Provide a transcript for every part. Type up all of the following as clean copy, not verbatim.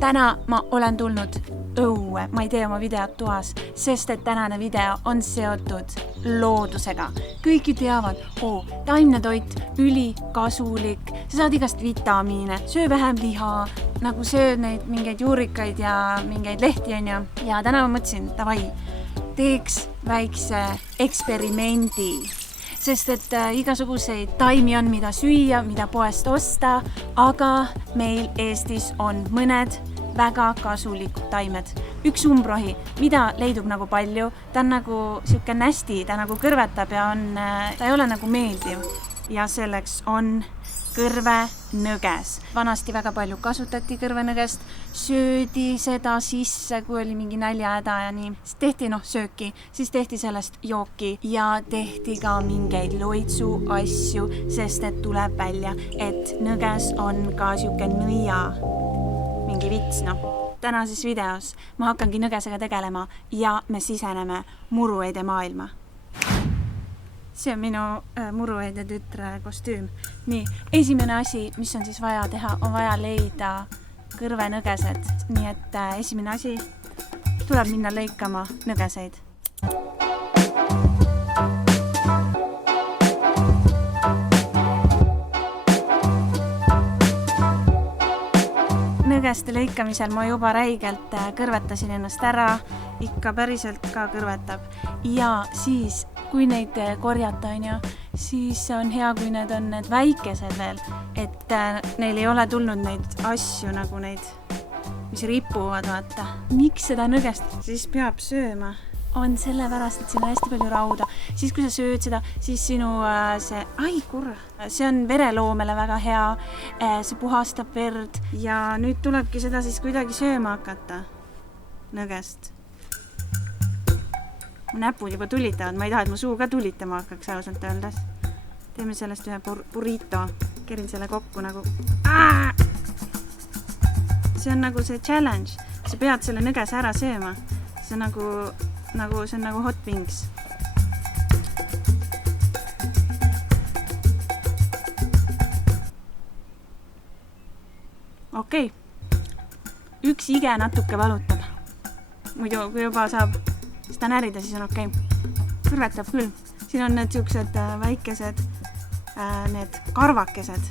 Täna ma olen tulnud õue, ma ei tee oma videot toas, sest et tänane video on seotud loodusega. Kõik ju teavad, taimne toit, ülikasulik, sa saad igast vitamiine, söö vähem liha, nagu söö neid mingeid juurikaid ja mingeid lehti on ju. Ja täna ma mõtlesin, davai, teeks väikse eksperimendi. Sest et igasuguseid taimi on, mida süüa, mida poest osta, aga meil Eestis on mõned väga kasulikud taimed. Üks umbrohi, mida leidub nagu palju, ta on nagu siuke nästi, ta nagu kõrvetab ja ta ei ole nagu meeldiv. Ja selleks on kõrvenõges. Vanasti väga palju kasutati kõrvenõgest, söödi seda sisse, kui oli mingi näljahäda ja nii. Siis tehti sööki, siis tehti sellest jooki ja tehti ka mingeid loitsu asju, sest et tuleb välja, et nõges on ka siuke nõia, mingi vits. Tänases videos ma hakkangi nõgesega tegelema ja me siseneme murueide maailma. See on minu murueide tütre kostüüm. Nii, esimene asi, mis on siis vaja teha, on vaja leida kõrvenõgesed. Nii et esimene asi, tuleb minna lõikama nõgeseid. Nõgeste lõikamisel ma juba räigelt kõrvetasin ennast ära, ikka päriselt ka kõrvetab. Ja siis, kui neid korjata siis on hea, kui need on need väikesed veel, et neil ei ole tulnud neid asju nagu neid, mis ripuvad, vaata. Miks seda nõgest siis peab sööma? On sellepärast, et siin on hästi palju rauda. Siis kui sa sööd seda, siis sinu see on vereloomele väga hea, see puhastab verd ja nüüd tulebki seda siis kuidagi sööma hakata nõgest. Mu näpud juba tulitavad, ma ei taha, et mu suu ka tulitama hakkaks ausalt öeldes. Teeme sellest ühe burrito, kerin selle kokku nagu. See on nagu see challenge, sa pead selle nõgese ära sööma. See on nagu hot wings. Okei. Üks ige natuke valutab. Muidu, kui juba saab seda närida, siis on okei. Kõrvetab küll. Siin on need siuksed väikesed, need karvakesed.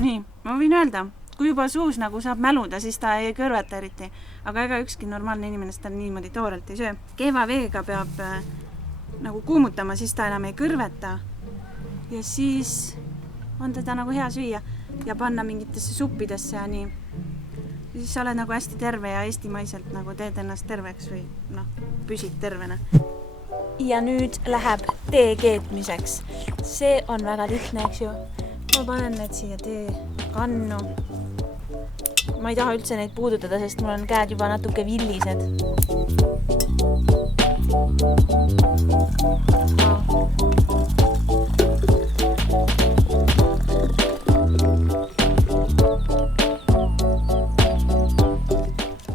Nii, ma võin öelda, kui juba suus nagu saab mäluda, siis ta ei kõrveta eriti. Aga ega ükski normaalne inimene seda niimoodi toorelt ei söö. Keeva veega peab nagu kuumutama, siis ta enam ei kõrveta. Ja siis on teda nagu hea süüa ja panna mingitesse suppidesse ja nii. Ja siis sa oled nagu hästi terve ja eestimaiselt nagu teed ennast terveks või püsid tervena. Ja nüüd läheb tee keetmiseks. See on väga lihtne, eks ju. Ma panen need siia tee kannu. Ma ei taha üldse neid puudutada, sest mul on käed juba natuke villised.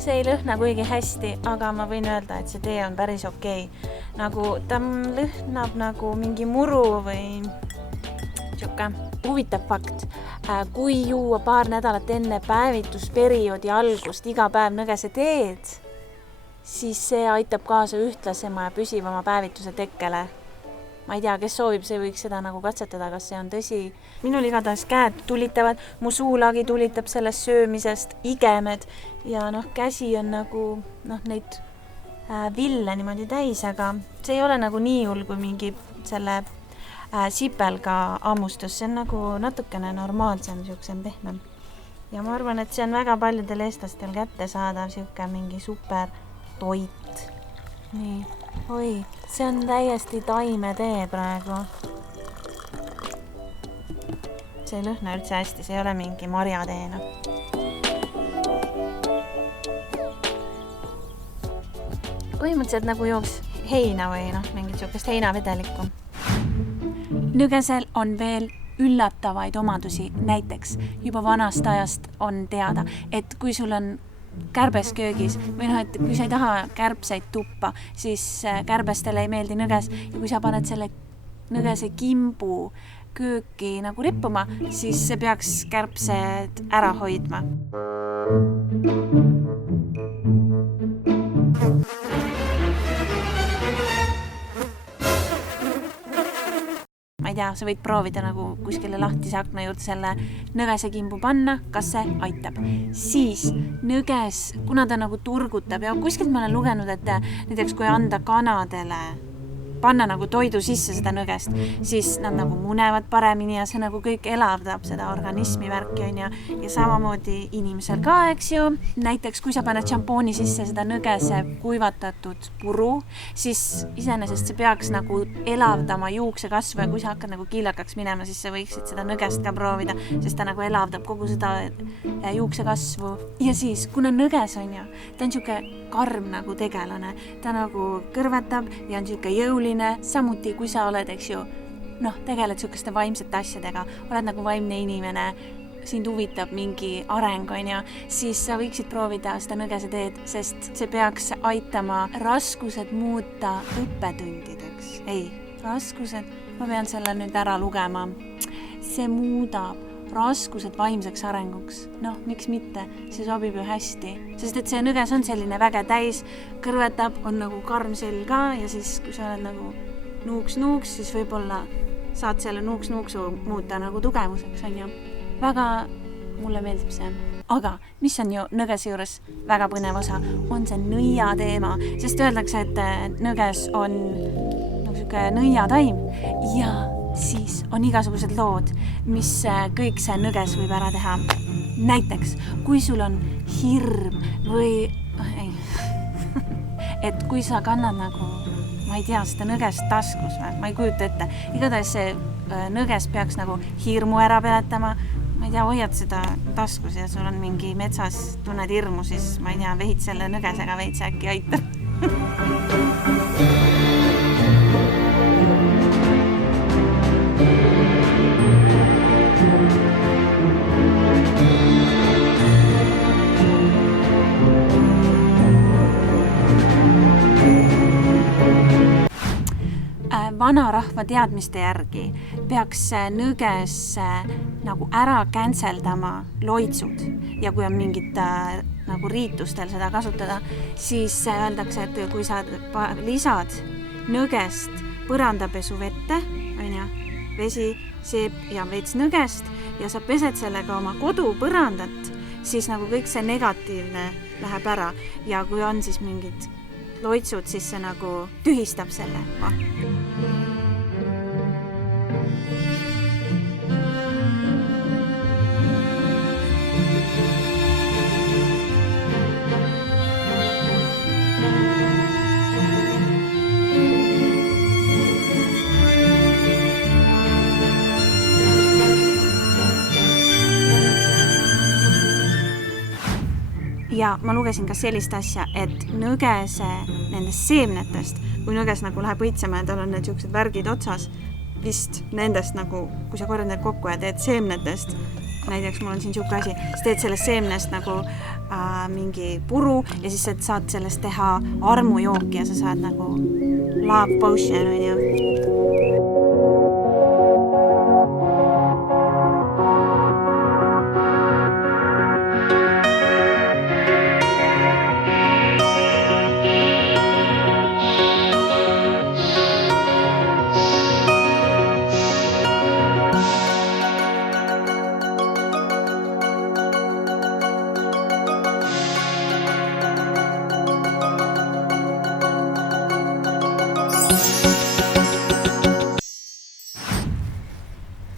See ei lõhna kuigi hästi, aga ma võin öelda, et see tee on päris okei. Nagu ta lõhnab nagu mingi muru või siuke huvitav fakt. Kui juua paar nädalat enne päevitusperioodi algust iga päev nõgese teed, siis see aitab kaasa ühtlasema ja püsivama päevituse tekkele. Ma ei tea, kes soovib, see võiks seda nagu katsetada, kas see on tõsi. Minul igatahes käed tulitavad, mu suulagi tulitab sellest söömisest, igemed ja käsi on nagu neid ville niimoodi täis, aga see ei ole nagu nii hull kui mingi selle sipelga ammustus, see on nagu natukene normaalsem, siuksem pehmem. Ja ma arvan, et see on väga paljudel eestlastel kätte saada siuke mingi super toit. Nii, see on täiesti taimetee praegu. See ei lõhna üldse hästi, see ei ole mingi marjateena. Põhimõtteliselt nagu jooks heina või mingit siukest heinavedelikku. Nõgesel on veel üllatavaid omadusi. Näiteks juba vanast ajast on teada, et kui sul on kärbes köögis või noh, et kui sa ei taha kärbseid tuppa, siis kärbestele ei meeldi nõges ja kui sa paned selle nõgese kimbu kööki nagu rippuma, siis see peaks kärbsed ära hoidma. Ma ei tea, sa võid proovida nagu kuskile lahtise akna juurde selle nõgese kimbu panna, kas see aitab. Siis nõges, kuna ta nagu turgutab ja kuskilt ma olen lugenud, et näiteks kui anda kanadele panna nagu toidu sisse seda nõgest, siis nad nagu munevad paremini ja see nagu kõik elavdab seda organismi värki on ja samamoodi inimesel ka, eks ju. Näiteks kui sa paned šampooni sisse seda nõgese kuivatatud puru, siis iseenesest see peaks nagu elavdama juuksekasvu ja kui sa hakkad nagu kiilakaks minema, siis sa võiksid seda nõgest ka proovida, sest ta nagu elavdab kogu seda juuksekasvu. Ja siis, kuna nõges on ju, ta on siuke karm nagu tegelane, ta nagu kõrvetab ja on siuke jõuline, samuti kui sa oled, eks ju, tegeled siukeste vaimsete asjadega, oled nagu vaimne inimene, sind huvitab mingi areng, on ju, siis sa võiksid proovida seda nõgese teed, sest see peaks aitama raskused muuta õppetundideks. Ei, raskused, ma pean selle nüüd ära lugema, see muudab raskused vaimseks arenguks. Miks mitte? See sobib ju hästi. Sest et see nõges on selline väga täis, kõrvetab, on nagu karm selg ka ja siis kui sa oled nagu nuuks, siis võib-olla saad selle nuuksu muuta nagu tugevuseks, on ju. Väga mulle meeldib see. Aga mis on ju nõgese juures väga põnev osa, on see nõia teema, sest öeldakse, et nõges on nagu siuke nõiataim ja siis on igasugused lood, mis kõik see nõges võib ära teha. Näiteks, kui sul on hirm või et kui sa kannad nagu, ma ei tea, seda nõgest taskus või, ma ei kujuta ette. Igatahes see nõges peaks nagu hirmu ära peletama. Ma ei tea, hoiad seda taskus ja sul on mingi metsas, tunned hirmu, siis ma ei tea, vehid selle nõgesega veits äkki aitab. Vanarahva teadmiste järgi peaks nõges nagu ära känseldama loitsud ja kui on mingit nagu riitustel seda kasutada, siis öeldakse, et kui sa lisad nõgest põrandapesu vette, on ju, vesi, seep ja veits nõgest ja sa pesed sellega oma kodu põrandat, siis nagu kõik see negatiivne läheb ära ja kui on siis mingid loitsud, siis see nagu tühistab selle. Ja ma lugesin ka sellist asja, et nõgese nendest seemnetest, kui nõges nagu läheb õitsema ja tal on need siuksed värgid otsas, vist nendest nagu, kui sa korjad need kokku ja teed seemnetest, näiteks mul on siin siuke asi, siis teed sellest seemnest nagu mingi puru ja siis saad sellest teha armujooki ja sa saad nagu love potion, on ju.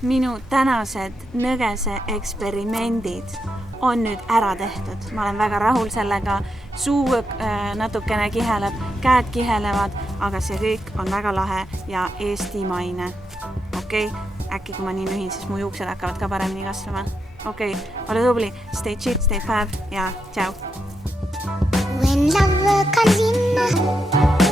Minu tänased nõgese eksperimendid on nüüd ära tehtud. Ma olen väga rahul sellega. Suu natukene kiheleb, käed kihelevad, aga see kõik on väga lahe ja eestimaine. Okei, äkki kui ma nii nühin, siis mu juuksed hakkavad ka paremini kasvama. Okei, ole tubli, stay chill, stay fab ja ciao. When love comes in